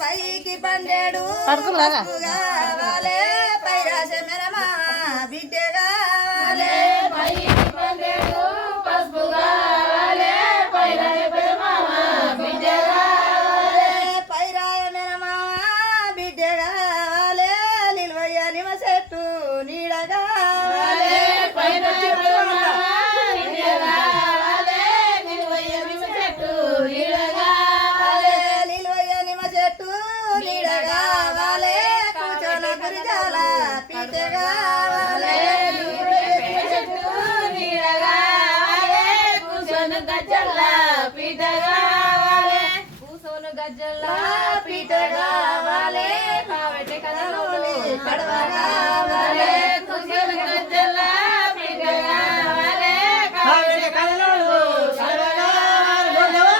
పైకి పండేడు పైరాశ మెరమా బిడ్డగా పైకి పండేడు పసుపు కావాలే పైరాశ మెరమా బిడ్డగా పైరాయ మెరమా బిడ్డగా నిల్వయ్య నిమ చెట్టు నీడగా గజ్జల్లా పీట కావాలే కావటే కదలు కడవ కావాలే కుసలు గజ్జల్లా పీట కావాలే కావటే కదలు కడవ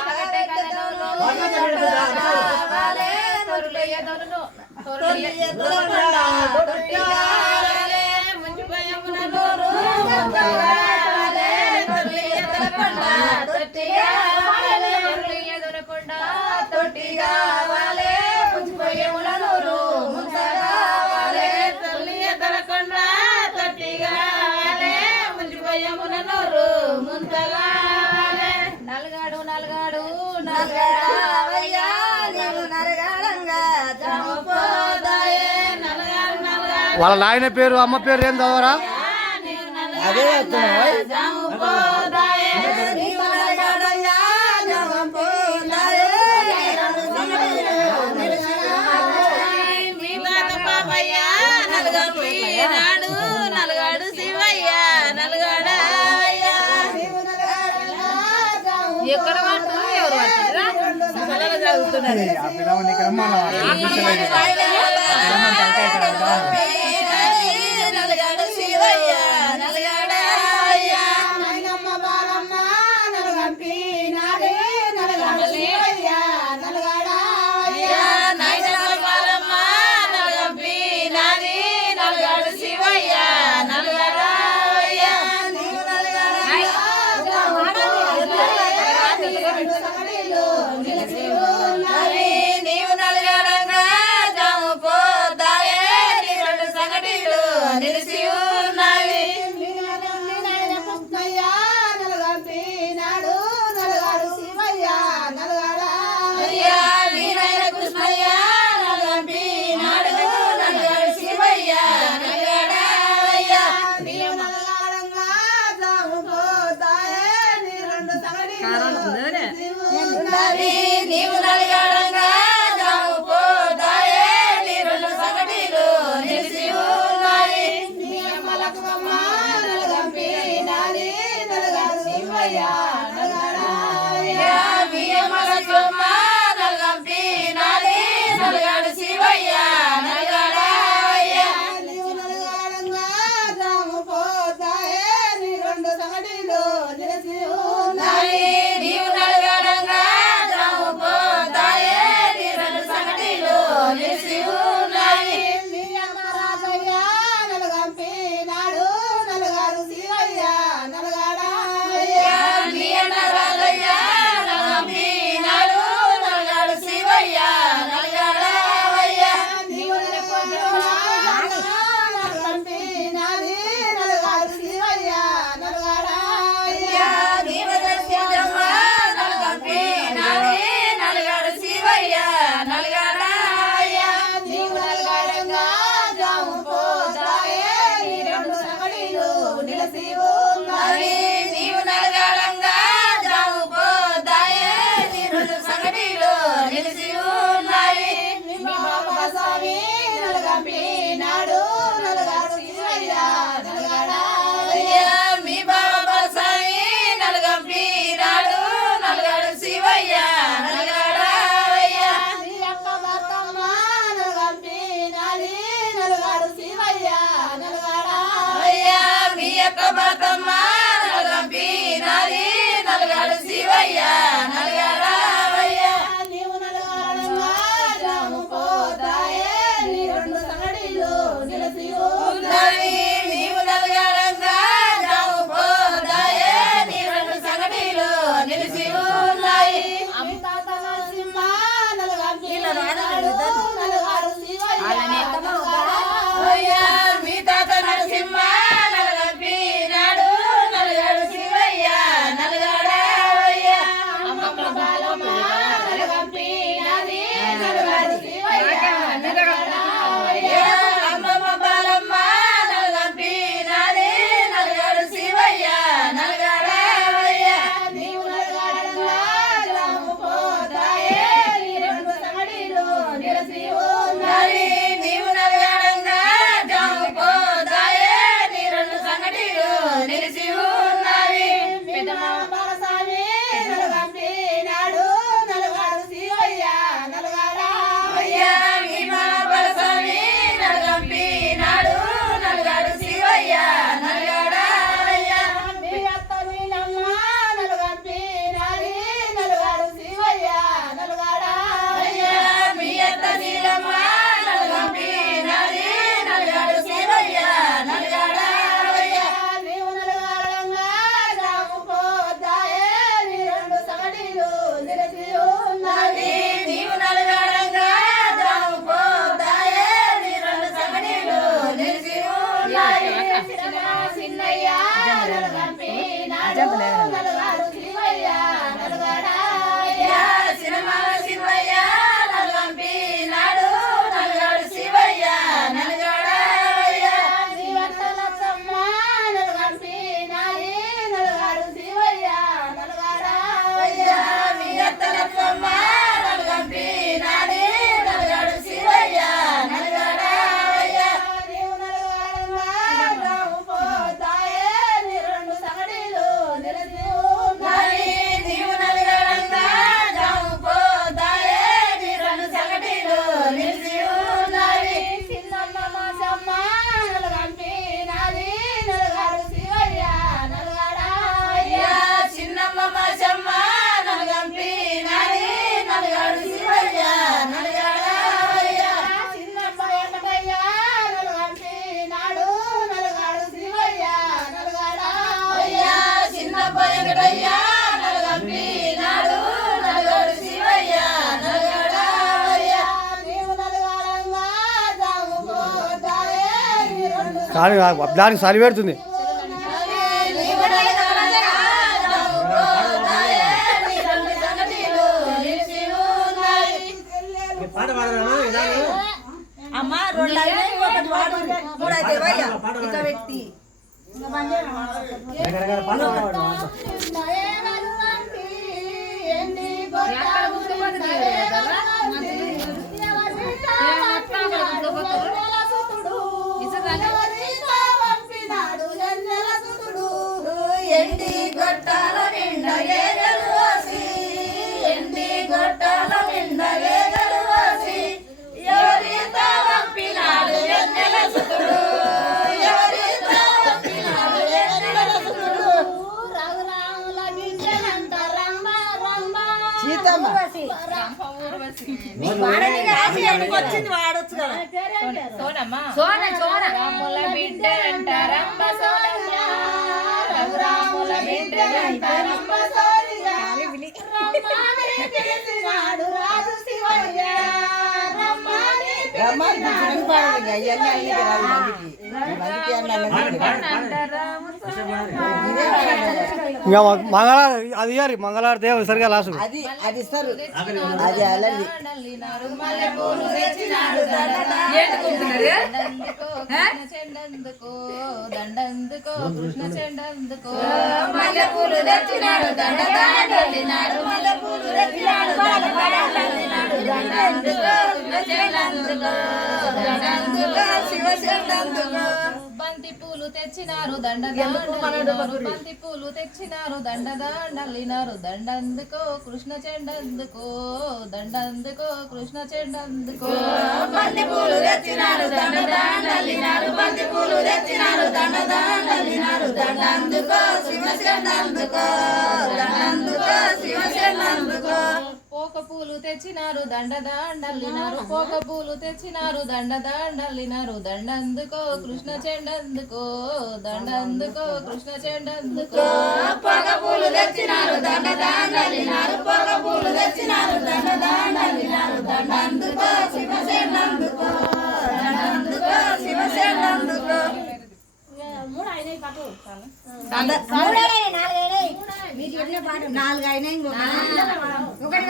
కావటే కదలు కావాలే తొరులయ్య దొరును తొరులయ్య దొరును తొట్టి కావాలే ముంచుపయమున నోరు కావాలే తొరులయ్య దొరకొండ తొట్టి కావాలే తొరులయ్య దొరకొండ తొట్టి కావాలే ముంచుపయమున నోరు ముంత కావాలే తొరులయ్య దొరకొండ తొట్టి కావాలే ముంచుపయమున నోరు ముంత కావాలే నల్గాడు నల్గాడు నల్గాడవయ్యా నీవు నరగాడంగా జమపోదాయే నల్గాడు నల్గాడు వాళ్ళ నాయన పేరు అమ్మ పేరు ఏం చదవరా అదే జమపోదాయే నీవు నరగాడంగా జమపోదాయే మీ తాత పాపయ్య నల్గంపి నాడు నల్గాడు శివయ్య నల్గాడయ్యా ఎక్కడ పడుతుంది ఎవరు పడుతుందిరా చదువుతున్నారు నల్గాడు శివయ్య నల్గాడయ్యా నాయనమ్మ బాలమ్మ నల్గంపి నాడే నల్గాడు శివయ్య నల్గాడయ్యా నాయనమ్మ బాలమ్మ నల్గంపి నాది నల్గాడు శివయ్య నల్గాడయ్యా నీవు నీవు నల్గాడంగా జాము పోదాయే నీ రెండు సంగటిలు నిలిచి ఉన్నవి అయ్యా వీరైన కృష్ణయ్య నల్గంపి నాడు నల్గాడు శివయ్య నల్గాడయ్యా నీవు నల్గాడంగా జాము పోదాయే నీ రెండు సంగటిలు నీవు నల్గాడంగా జాము పోదాయే నీ రెండు సంగటిలు నిలిచి ఉన్నవి నల్గంపి నాది నల్గాడు శివయ్య నల్గాడయ్యా బియ్యమలకమ్మ నల్గంపి నాది నల్గాడు శివయ్య నల్గాడయ్యా నీవు నల్గాడంగా జాము పోదాయే నీ రెండు సంగటిలు నిలిచి ఉన్నవి నీవు నల్గాడంగా జాము పోదాయే నీ రెండు సంగటిలు నిలిచి ఉన్నవి రాజయ్య నల్గంపి నాడు నల్గాడు శివయ్య నల్గాడయ్యా నీ నలుగాడు శివయ్య నలుగాడయ్యా సినిమాల శివయ్య నలుగంపినాడు నలుగాడు శివయ్య నలుగాడయ్యా జీవత్తలచ్చమ్మ నలుగంపినాడి నలుగాడు శివయ్య నలుగాడయ్యా వీరత్తలచ్చమ్మ నలుగంపినాడి నలుగాడు శివయ్య నలుగాడయ్యా నీవు నలుగాడమ్మా రాము పోతాయే నీ రెండు సగడీలు నిలిచి ఉన్నాయి నీవు నలుగాడమ్మా రాము పోతాయే నీ రెండు సగడీలు నిలిచి ఉన్నాయి చిన్నమ్మ మాసమ్మ నలుగంపినాది నలుగాడు శివయ్య నలుగాడయ్యా చిన్నమ్మ మాసమ్మ నలుగంపినాది నలుగాడు శివయ్య నలుగాడయ్యా చిన్నమ్మ వెంకటయ్య నలుగంపినాడు నలుగాడు శివయ్య నలుగాడయ్యా చిన్నమ్మ వెంకటయ్య నలుగంపినాడు నలుగాడు శివయ్య నలుగాడయ్యా నీవు నలుగాడంగా జాము పోతాయే నీ రెండు కానీ దానికి చలి పెడుతుంది నీవు నలుగాడంగా జాము పోతాయే నీ రెండు సంగతిలు నిలిచి ఉన్నాయి అమ్మ రెండు అయినాయి ఒకటి వాడు మూడు అయితే ఇవ్వయ్యా ఇక పెట్టి ఎండి గొట్టాల నిండా ఏగలు వాసి ఎండి గొట్టాల నిండా ఏగలు వాసి ఎవరితో పంపినాడు ఎన్నెల సుతుడు ఎవరితో పంపినాడు ఎన్నెల సుతుడు రఘురాముల బిడ్డనంట రమ్మ రమ్మ సీతమ్మ వచ్చింది వాడొచ్చు కదా రాముల బిడ్డనంట రమ్మ సోనమ్మ రఘురాముల బిడ్డనంట రమ్మ సోనిగా రమ్మని పిలిచినాడు రాజు శివయ్య రమ్మని రమ్మని పాడదు అవన్నీ అల్లికి రాదు మందికి ఇంకా మంగళ అది ఇయ్యాలి మంగళారతి సరిగా లాసు అది అది ఇస్తారు అది అల్లది మల్లెపూలు తెచ్చినాడు చెండందుకో దండందుకో కృష్ణ చెండందుకో మల్లెపూలు తెచ్చినాడు దండలినాడు మల్లెపూలు తెచ్చినాడు దండలినాడు దండందుకో చెండందుకో దండందుకో శివ చెండందుకో బంతి పూలు తెచ్చినారు దండదాండలినారు బంతి పూలు తెచ్చినారు దండదాండలినారు దండందుకో కృష్ణ చెండందుకో దండందుకో కృష్ణ చెండందుకో బంతి పూలు తెచ్చినారు దండదాండలినారు బంతి పూలు తెచ్చినారు దండదాండలినారు దండందుకో శివ చెండందుకో దండందుకో శివ చెండందుకో పోక పూలు తెచ్చినారు దండదాండలినారు పోక పూలు తెచ్చినారు దండదాండలినారు దండందుకో కృష్ణ చెండందుకో దండందుకో కృష్ణ చెండందుకో పోక పూలు తెచ్చినారు దండదాండలినారు పోక పూలు తెచ్చినారు దండదాండలినారు దండందుకో శివ చెండందుకో దండందుకో శివ చెండందుకో నాలుగు అయినాయి ఇంకొక